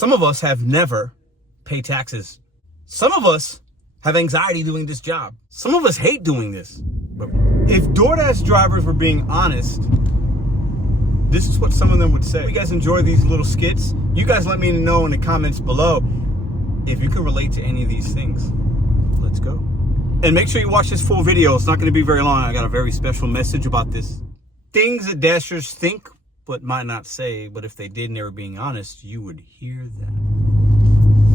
Some of us have never paid taxes. Some of us have anxiety doing this job. Some of us hate doing this. But if DoorDash drivers were being honest, this is what some of them would say. If you guys enjoy these little skits, you guys let me know in the comments below if you can relate to any of these things. Let's go. And make sure you watch this full video. It's not going to be very long. I got a very special message about this. Things that Dashers think but might not say, but if they did and they were being honest, you would hear that.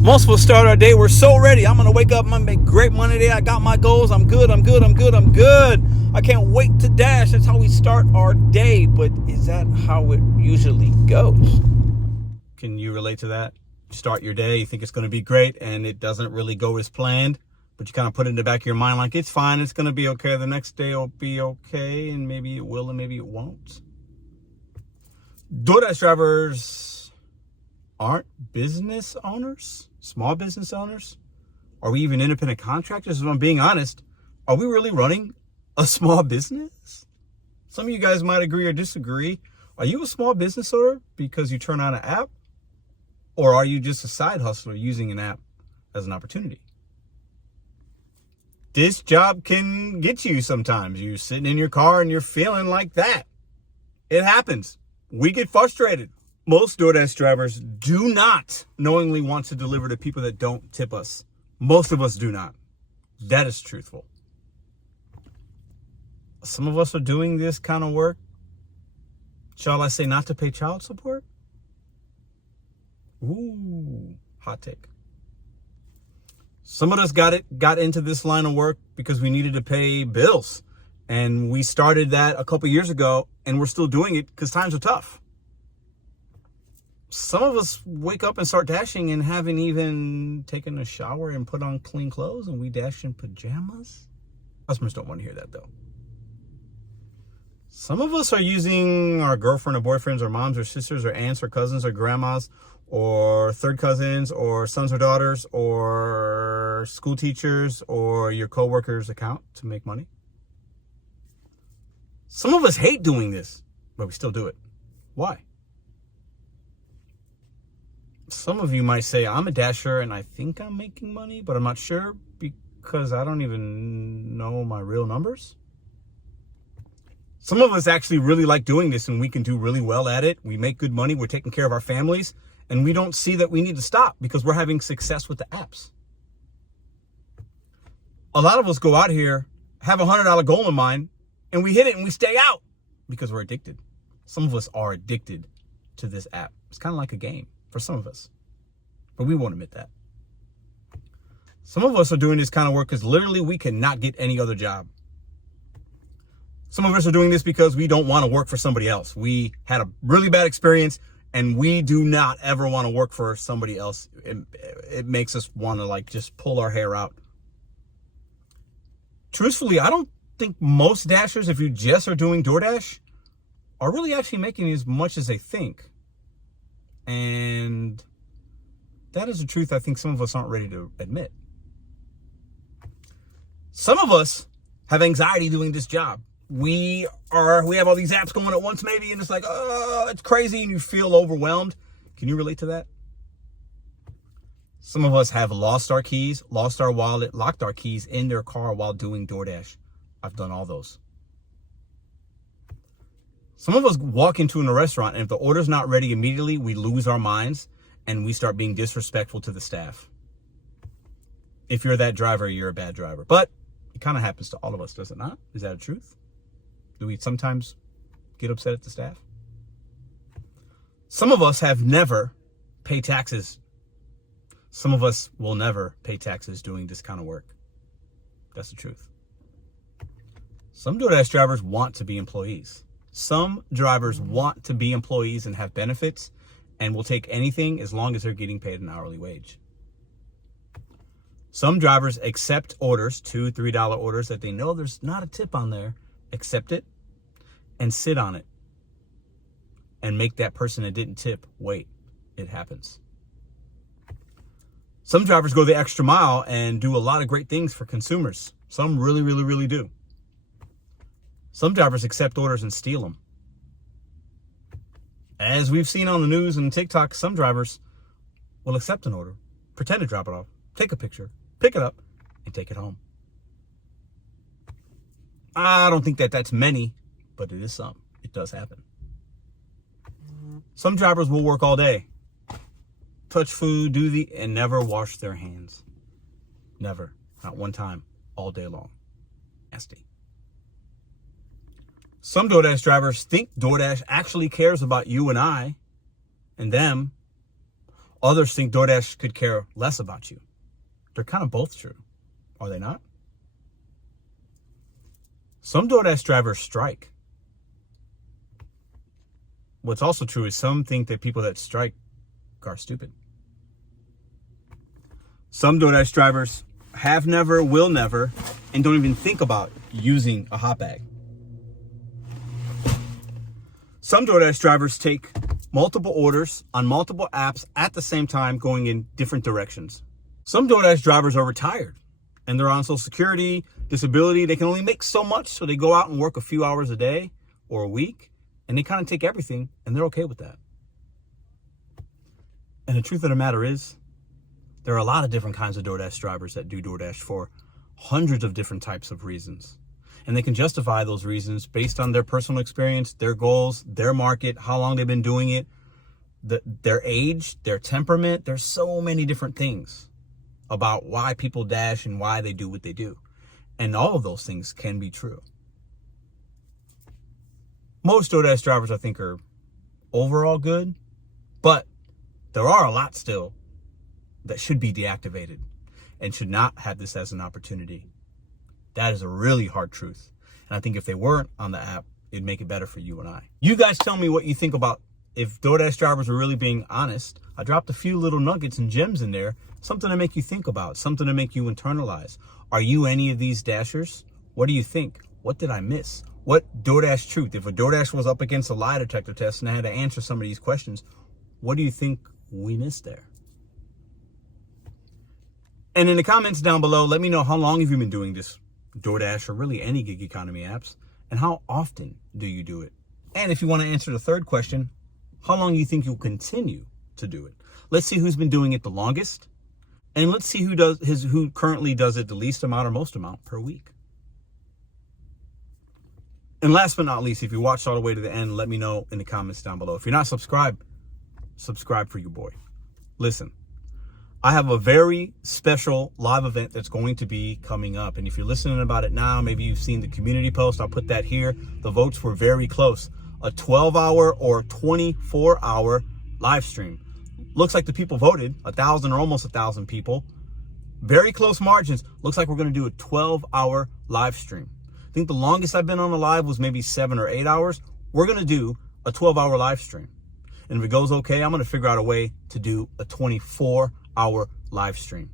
Most of us start our day, we're so ready. I'm going to wake up, I'm going to make great money today. I got my goals. I'm good. I can't wait to dash. That's how we start our day. But is that how it usually goes? Can you relate to that? You start your day, you think it's going to be great, and it doesn't really go as planned. But you kind of put it in the back of your mind like, it's fine, it's going to be okay. The next day will be okay, and maybe it will and maybe it won't. DoorDash drivers aren't business owners, small business owners. Are we even independent contractors? If I'm being honest, are we really running a small business? Some of you guys might agree or disagree. Are you a small business owner because you turn on an app? Or are you just a side hustler using an app as an opportunity? This job can get you sometimes. You're sitting in your car and you're feeling like that. It happens. We get frustrated. Most DoorDash drivers do not knowingly want to deliver to people that don't tip us. Most of us do not. That is truthful. Some of us are doing this kind of work, shall I say, not to pay child support? Ooh, hot take. Some of us got into this line of work because we needed to pay bills. And we started that a couple years ago, and we're still doing it because times are tough. Some of us wake up and start dashing and haven't even taken a shower and put on clean clothes, and we dash in pajamas. Customers don't want to hear that, though. Some of us are using our girlfriend or boyfriends or moms or sisters or aunts or cousins or grandmas or third cousins or sons or daughters or school teachers or your coworkers' account to make money. Some of us hate doing this, but we still do it. Why? Some of you might say, I'm a dasher and I think I'm making money, but I'm not sure because I don't even know my real numbers. Some of us actually really like doing this and we can do really well at it. We make good money. We're taking care of our families and we don't see that we need to stop because we're having success with the apps. A lot of us go out here, have $100 goal in mind, and we hit it and we stay out because we're addicted. Some of us are addicted to this app. It's kind of like a game for some of us, but we won't admit that. Some of us are doing this kind of work because literally we cannot get any other job. Some of us are doing this because we don't want to work for somebody else. We had a really bad experience and we do not ever want to work for somebody else. It makes us want to just pull our hair out. Truthfully, I don't think most dashers, if you just are doing DoorDash, are really actually making as much as they think. And that is the truth I think some of us aren't ready to admit. Some of us have anxiety doing this job. We have all these apps going at once maybe, and it's like, oh, it's crazy, and you feel overwhelmed. Can you relate to that? Some of us have lost our keys, lost our wallet, locked our keys in their car while doing DoorDash. I've done all those. Some of us walk into a restaurant and if the order's not ready immediately, we lose our minds and we start being disrespectful to the staff. If you're that driver, you're a bad driver. But it kind of happens to all of us, does it not? Is that a truth? Do we sometimes get upset at the staff? Some of us have never paid taxes. Some of us will never pay taxes doing this kind of work. That's the truth. Some DoorDash drivers want to be employees. Some drivers want to be employees and have benefits and will take anything as long as they're getting paid an hourly wage. Some drivers accept orders, $2, $3 orders that they know there's not a tip on there, accept it and sit on it and make that person that didn't tip wait. It happens. Some drivers go the extra mile and do a lot of great things for consumers. Some really, really, really do. Some drivers accept orders and steal them. As we've seen on the news and TikTok, some drivers will accept an order, pretend to drop it off, take a picture, pick it up, and take it home. I don't think that that's many, but it is some. It does happen. Some drivers will work all day, touch food, and never wash their hands. Never. Not one time. All day long. Nasty. Some DoorDash drivers think DoorDash actually cares about you and I and them. Others think DoorDash could care less about you. They're kind of both true. Are they not? Some DoorDash drivers strike. What's also true is some think that people that strike are stupid. Some DoorDash drivers have never, will never, and don't even think about using a hot bag. Some DoorDash drivers take multiple orders on multiple apps at the same time, going in different directions. Some DoorDash drivers are retired and they're on Social Security, disability. They can only make so much, so they go out and work a few hours a day or a week, and they kind of take everything, and they're okay with that. And the truth of the matter is, there are a lot of different kinds of DoorDash drivers that do DoorDash for hundreds of different types of reasons. And they can justify those reasons based on their personal experience, their goals, their market, how long they've been doing it, their age, their temperament. There's so many different things about why people dash and why they do what they do. And all of those things can be true. Most DoorDash drivers, I think, are overall good, but there are a lot still that should be deactivated and should not have this as an opportunity. That is a really hard truth. And I think if they weren't on the app, it'd make it better for you and I. You guys tell me what you think about if DoorDash drivers were really being honest. I dropped a few little nuggets and gems in there, something to make you think about, something to make you internalize. Are you any of these dashers? What do you think? What did I miss? What DoorDash truth? If a DoorDash was up against a lie detector test and I had to answer some of these questions, what do you think we missed there? And in the comments down below, let me know how long have you been doing this DoorDash or really any gig economy apps, and how often do you do it? And if you want to answer the third question, how long you think you'll continue to do it? Let's see who's been doing it the longest, and let's see who currently does it the least amount or most amount per week. And last but not least, if you watched all the way to the end, let me know in the comments down below. If you're not subscribed, subscribe for your boy. Listen, I have a very special live event that's going to be coming up. And if you're listening about it now, maybe you've seen the community post. I'll put that here. The votes were very close. A 12-hour or 24-hour live stream. Looks like the people voted, 1,000 or almost 1,000 people. Very close margins. Looks like we're going to do a 12-hour live stream. I think the longest I've been on a live was maybe 7 or 8 hours. We're going to do a 12-hour live stream. And if it goes okay, I'm going to figure out a way to do a 24-hour live stream.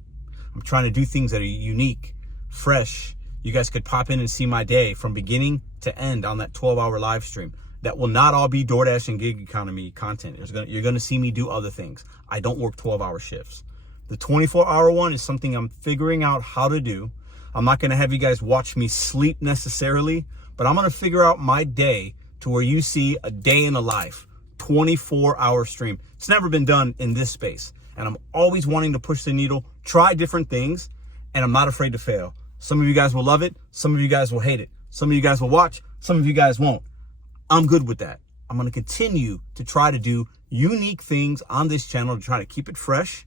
I'm trying to do things that are unique, fresh. You guys could pop in and see my day from beginning to end on that 12-hour live stream. That will not all be DoorDash and gig economy content. You're going to see me do other things. I don't work 12-hour shifts. The 24-hour one is something I'm figuring out how to do. I'm not going to have you guys watch me sleep necessarily, but I'm going to figure out my day to where you see a day in the life, 24-hour stream. It's never been done in this space. And I'm always wanting to push the needle, try different things, and I'm not afraid to fail. Some of you guys will love it. Some of you guys will hate it. Some of you guys will watch. Some of you guys won't. I'm good with that. I'm going to continue to try to do unique things on this channel to try to keep it fresh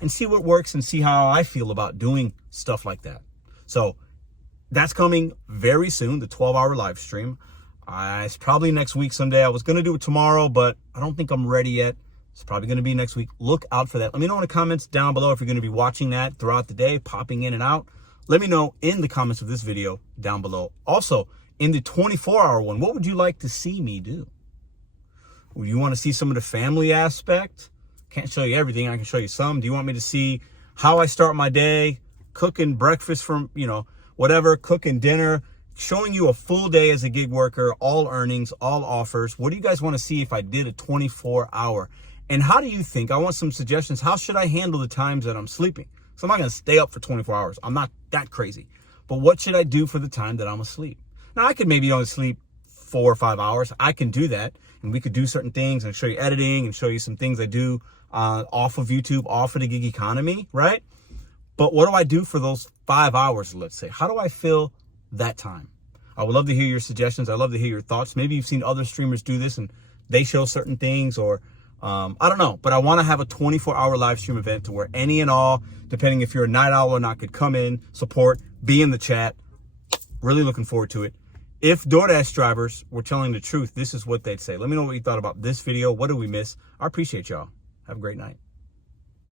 and see what works and see how I feel about doing stuff like that. So that's coming very soon, the 12-hour live stream. It's probably next week someday. I was going to do it tomorrow, but I don't think I'm ready yet. It's probably going to be next week. Look out for that. Let me know in the comments down below if you're going to be watching that throughout the day, popping in and out. Let me know in the comments of this video down below. Also, in the 24-hour one, what would you like to see me do? Would you want to see some of the family aspect? Can't show you everything. I can show you some. Do you want me to see how I start my day, cooking breakfast from, whatever, cooking dinner, showing you a full day as a gig worker, all earnings, all offers? What do you guys want to see if I did a 24-hour? And how do you think? I want some suggestions. How should I handle the times that I'm sleeping? So I'm not going to stay up for 24 hours. I'm not that crazy. But what should I do for the time that I'm asleep? Now, I could maybe only sleep 4 or 5 hours. I can do that. And we could do certain things and show you editing and show you some things I do off of YouTube, off of the gig economy, right? But what do I do for those 5 hours, let's say? How do I fill that time? I would love to hear your suggestions. I'd love to hear your thoughts. Maybe you've seen other streamers do this and they show certain things, or I don't know. But I want to have a 24-hour live stream event to where any and all, depending if you're a night owl or not, could come in, support, be in the chat. Really looking forward to it. If DoorDash drivers were telling the truth, this is what they'd say. Let me know what you thought about this video. What did we miss? I appreciate y'all. Have a great night.